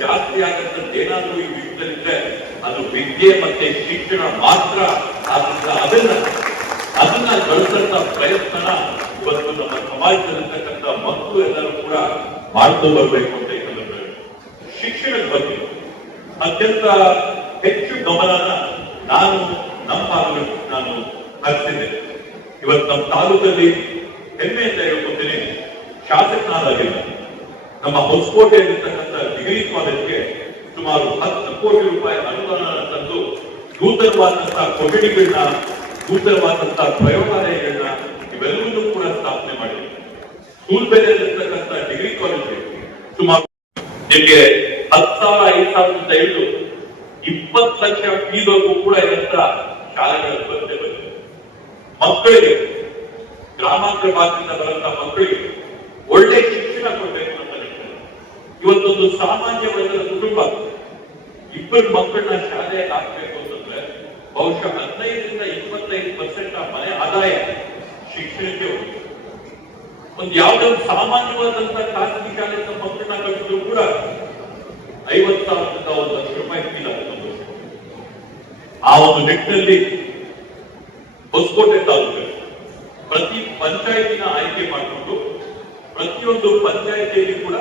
ಜಾಸ್ತಿ ಆಗಂತದ್ದು ಏನಾದ್ರೂ ಈ ವಿಶ್ವದಲ್ಲಿದ್ರೆ ಅದು ವಿದ್ಯೆ ಮತ್ತೆ ಶಿಕ್ಷಣ ಮಾತ್ರ ಆದ್ರಿಂದ ಅದನ್ನ ಅದನ್ನ ಗಳಿಸಂತ ಪ್ರಯತ್ನ ಇವತ್ತು ನಮ್ಮ ಸಮಾಜದಲ್ಲಿರ್ತಕ್ಕಂಥ ಮಕ್ಕಳು ಎಲ್ಲರೂ ಕೂಡ ಮಾಡ್ತಾ ಬರಬೇಕು ಅಂತ ಸಂದರ್ಭದಲ್ಲಿ. ಶಿಕ್ಷಣದ ಬಗ್ಗೆ ಅತ್ಯಂತ ಹೆಚ್ಚು ಗಮನನ ನಾನು, ನಮ್ಮ ನಾನು ಹರಿಸಿದ್ದೆ. ಇವತ್ತು ನಮ್ಮ ತಾಲೂಕಲ್ಲಿ ಅಂತ ಹೇಳ್ಕೊತೀನಿ, ಶಾಸಕನಾದಾಗಿಲ್ಲ. ನಮ್ಮ ಹೊಸಕೋಟೆಯಲ್ಲಿರ್ತಕ್ಕಂಥ ಡಿಗ್ರಿ ಕಾಲೇಜ್ಗೆ ಸುಮಾರು ಹತ್ತು ಕೋಟಿ ರೂಪಾಯಿ ಅನುದಾನ ತಂದು ನೂತನವಾದಂತಹ ಕೊಠಡಿಗಳನ್ನ ನೂತನವಾದಂತಹ ಪ್ರಯೋಗಾಲಯಗಳನ್ನ ಇವೆಲ್ಲವನ್ನೂ ಕೂಡ ಸ್ಥಾಪನೆ ಮಾಡಿದೆ. ಸ್ಕೂಲ್ ಬೆಲೆಯಲ್ಲಿರ್ತಕ್ಕಂಥ ಡಿಗ್ರಿ ಕಾಲೇಜ್ ಸುಮಾರು ನಿಮಗೆ ಹತ್ತು ಸಾವಿರ, ಐದು ಸಾವಿರದಿಂದ ಹಿಡಿದು ಇಪ್ಪತ್ತು ಲಕ್ಷ ಫೀಸ್ವರೆಗೂ ಕೂಡ ಇದ್ದಂತ ಶಾಲೆಗಳ ಬಂದೆ ಬಂದಿದೆ. ಮಕ್ಕಳಿಗೆ ಗ್ರಾಮಾಂತರ ಭಾಗದಿಂದ ಬರುವಂತಹ ಮಕ್ಕಳಿಗೆ ಒಳ್ಳೆ ಶಿಕ್ಷಣ ಕೊಡ್ಬೇಕು ಅಂತ ನಿಟ್ಟಿನಲ್ಲಿ. ಇವತ್ತೊಂದು ಸಾಮಾನ್ಯ ವರ್ಗದ ಕುಟುಂಬ. ಇಬ್ಬರು ಮಕ್ಕಳನ್ನ ಶಾಲೆಗೆ ಹಾಕ್ಬೇಕು ಅಂತಂದ್ರೆ ಬಹುಶಃ ಹದಿನೈದರಿಂದ ಇಪ್ಪತ್ತೈದು ಪರ್ಸೆಂಟ್ ಆ ಮನೆ ಆದಾಯ ಶಿಕ್ಷಣಕ್ಕೆ ಹೋಗುತ್ತೆ. ಒಂದು ಯಾವುದೋ ಸಾಮಾನ್ಯವಾದಂತಹ ಸಾಮಾನ್ಯವಾದಂತ ಖಾಸಗಿ ಶಾಲೆಯಿಂದ ಮಕ್ಕಳನ್ನ ಕಳಿಸಿದ್ರು ಕೂಡ ಐವತ್ತು ಸಾವಿರದಿಂದ ಒಂದು ಲಕ್ಷ ರೂಪಾಯಿ ಫೀಲ್ ಆಗುತ್ತೆ ಆ ಒಂದು ನಿಟ್ಟಿನಲ್ಲಿ ಹೊಸಕೋಟೆ ತಾಲೂಕು ಪ್ರತಿ ಪಂಚಾಯತಿನ ಆಯ್ಕೆ ಮಾಡಿಕೊಂಡು ಪ್ರತಿಯೊಂದು ಪಂಚಾಯತಿಯಲ್ಲಿ ಕೂಡ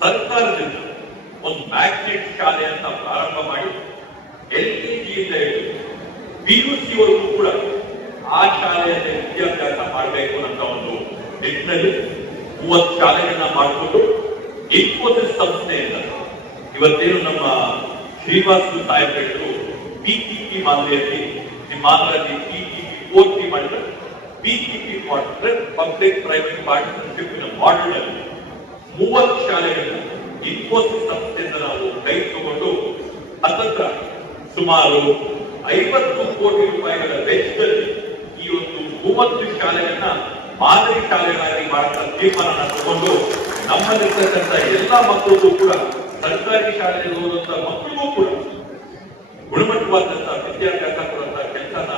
ಸರ್ಕಾರದಿಂದ ಒಂದು ಮ್ಯಾಗ್ನೆಟ್ ಶಾಲೆ ಅಂತ ಪ್ರಾರಂಭ ಮಾಡಿ ಎಲ್ ಕೆ ಜಿಯಿಂದ ಪಿ ಯು ಸಿವರೆಗೂ ಕೂಡ ಆ ಶಾಲೆಯಲ್ಲಿ ವಿದ್ಯಾಭ್ಯಾಸ ಮಾಡಬೇಕು ಅಂತ ಒಂದು ನಿಟ್ಟಿನಲ್ಲಿ ಮೂವತ್ತು ಶಾಲೆಗಳನ್ನ ಮಾಡಿಕೊಂಡು ಇನ್ಫೋಸಿಸ್ ಸಂಸ್ಥೆಯಿಂದ ಇವತ್ತೇನು ನಮ್ಮ ಶ್ರೀನಿವಾಸ ಸಾಹೇಬರು ಪಿಟಿಪಿ ಮಾದರಿಯಲ್ಲಿ ನಿಮ್ಮಾದ್ರಲ್ಲಿ ಪಿಟಿಪಿ ಟಿ ಮಾಡಿದ್ದಾರೆ PTP public private partnership model ಅಲ್ಲಿ ಮೂವತ್ತು ಶಾಲೆಗಳನ್ನ ಇನ್ಫೋಸಿಸ್ ಸಂಸ್ಥೆಯಿಂದ ನಾವು ಕೈ ತಗೊಂಡು ಹತ್ತತ್ರ ಸುಮಾರು ಐವತ್ತು ಕೋಟಿ ರೂಪಾಯಿಗಳ ವೆಚ್ಚದಲ್ಲಿ ಈ ಒಂದು ಮೂವತ್ತು ಶಾಲೆಗಳನ್ನ ಮಾದರಿ ಶಾಲೆಗಳಾಗಿ ಮಾಡುವ ತೀರ್ಮಾನ ತಗೊಂಡು ನಮ್ಮಲ್ಲಿರ್ತಕ್ಕಂಥ ಎಲ್ಲಾ ಮಕ್ಕಳಿಗೂ ಕೂಡ, ಸರ್ಕಾರಿ ಶಾಲೆಯಲ್ಲಿ ಓದುವಂತ ಮಕ್ಕಳಿಗೂ ಕೂಡ ಗುಣಮಟ್ಟವಾದಂತಹ ವಿದ್ಯಾಭ್ಯಾಸ ಕೊಡುವಂತಹ ಕೆಲಸನ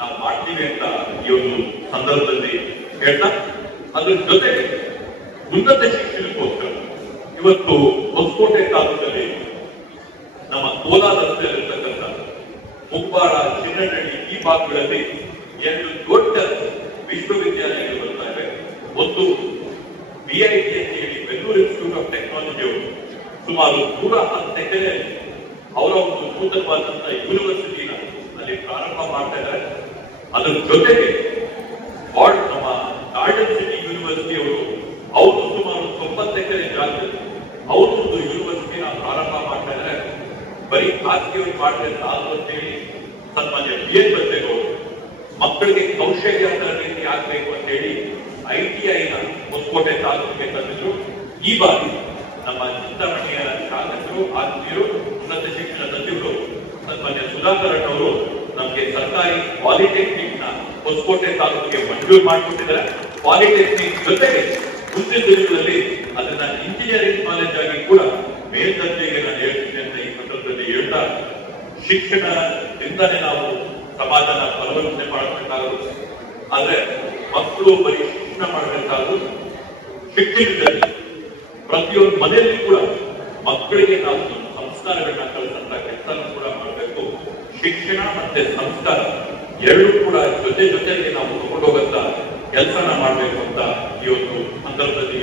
ನಾವು ಮಾಡ್ತೀವಿ ಅಂತ ಈ ಒಂದು ಸಂದರ್ಭದಲ್ಲಿ ಹೇಳ್ತಾ. ಅದ್ರ ಜೊತೆಗೆ ಉನ್ನತ ಶಿಕ್ಷಣಕ್ಕೋಸ್ಕರ ಇವತ್ತು ಹೊಸಕೋಟೆ ತಾಲೂಕಲ್ಲಿ ನಮ್ಮ ಕೋಲಾರ ರಸ್ತೆಯಲ್ಲಿರ್ತಕ್ಕಂಥ ಮುಪ್ಪಾರ ಚಿನ್ನಹಳ್ಳಿ ಈ ಭಾಗಗಳಲ್ಲಿ ಎರಡು ದೊಡ್ಡ ವಿಶ್ವವಿದ್ಯಾಲಯಗಳು ಬರ್ತಾ ಇವೆ. ಒಂದು ಟಿ ಅಂತ ಹೇಳಿ ಬೆಂಗಳೂರು ಇನ್ಸ್ಟಿಟ್ಯೂಟ್ ಆಫ್ ಟೆಕ್ನಾಲಜಿ ಅವರು ಸುಮಾರು ನೂರ ಹತ್ತು ಎಕರೆ ಅವರ ಒಂದು ನೂತನವಾದಂತಹ ಯೂನಿವರ್ಸಿಟಿನ ಅಲ್ಲಿ ಪ್ರಾರಂಭ ಮಾಡ್ತಾ ಇದ್ದಾರೆ. ಅದರ ಜೊತೆಗೆ ನಮ್ಮ ಗಾರ್ಡನ್ ಸಿಟಿ ಯೂನಿವರ್ಸಿಟಿ ಅವರು ಅವರು ಸುಮಾರು ತೊಂಬತ್ತು ಎಕರೆ ಜಾಗದಲ್ಲಿ ಅವರು ಒಂದು ನಾವು ಪ್ರಾರಂಭ ಮಾಡ್ತಾ ಬರೀ ಖಾಸಗಿಯವರು ಮಾಡಿದ್ರೆ ಅಂತ ಅಂತೇಳಿ ಸನ್ಮಾನ್ಯ ಬಿ ಎನ್ ಮಕ್ಕಳಿಗೆ ಕೌಶಲ್ಯ ತರಬೇತಿ ಆಗ್ಬೇಕು ಅಂತ ಹೇಳಿ ಐ ಟಿ ಐನ ಹೊಸಕೋಟೆ ತಾಲೂಕಿಗೆ ತಂದಿದ್ರು. ಈ ಬಾರಿ ನಮ್ಮ ಚಿಂತಾಮಣಿಯ ಶಾಸಕರು, ಆತ್ಮೀಯರು, ಉನ್ನತ ಶಿಕ್ಷಣ ಸಚಿವರು, ಸನ್ಮಾನ್ಯ ಸುಧಾಕರ್ ಅವರು ನಮಗೆ ಸರ್ಕಾರಿ ಪಾಲಿಟೆಕ್ನಿಕ್ನ ಹೊಸಕೋಟೆ ತಾಲೂಕಿಗೆ ಮಂಜೂರು ಮಾಡಿಕೊಟ್ಟಿದ್ದಾರೆ. ಪಾಲಿಟೆಕ್ನಿಕ್ ಜೊತೆಗೆ ಮುಂದಿನ ದಿನಗಳಲ್ಲಿ ಅದನ್ನ ಇಂಜಿನಿಯರಿಂಗ್ ಕಾಲೇಜ್ ಆಗಿ ಕೂಡ ಮೇಲ್ದರ್ಜೆಗೆ ನಾನು ಹೇಳ್ತೀನಿ ಅಂತ ಈ ಸಂದರ್ಭದಲ್ಲಿ ಹೇಳ್ತಾ ಶಿಕ್ಷಣದಿಂದಲೇ ನಾವು ಸಮಾಜನ ಪರಿವರ್ತನೆ ಮಾಡಬೇಕಾಗುತ್ತೆ ಆದ್ರೆ ಮಕ್ಕಳು ಬರೀ ಶಿಕ್ಷಣ ಮಾಡಬೇಕಾದ್ರು ಶಿಕ್ಷಣದಲ್ಲಿ ಪ್ರತಿಯೊಂದು ಮನೆಯಲ್ಲಿ ಕೂಡ ಮಕ್ಕಳಿಗೆ ನಾವು ಸಂಸ್ಕಾರಗಳನ್ನ ಕಲಿಸಂತ ಕೆಲಸ ಕೂಡ ಮಾಡಬೇಕು. ಶಿಕ್ಷಣ ಮತ್ತೆ ಸಂಸ್ಕಾರ ಎರಡೂ ಕೂಡ ಜೊತೆ ಜೊತೆಗೆ ನಾವು ತಗೊಂಡೋಗಂತ ಕೆಲಸನ ಮಾಡಬೇಕು ಅಂತ ಈ ಒಂದು ಸಂದರ್ಭದಲ್ಲಿ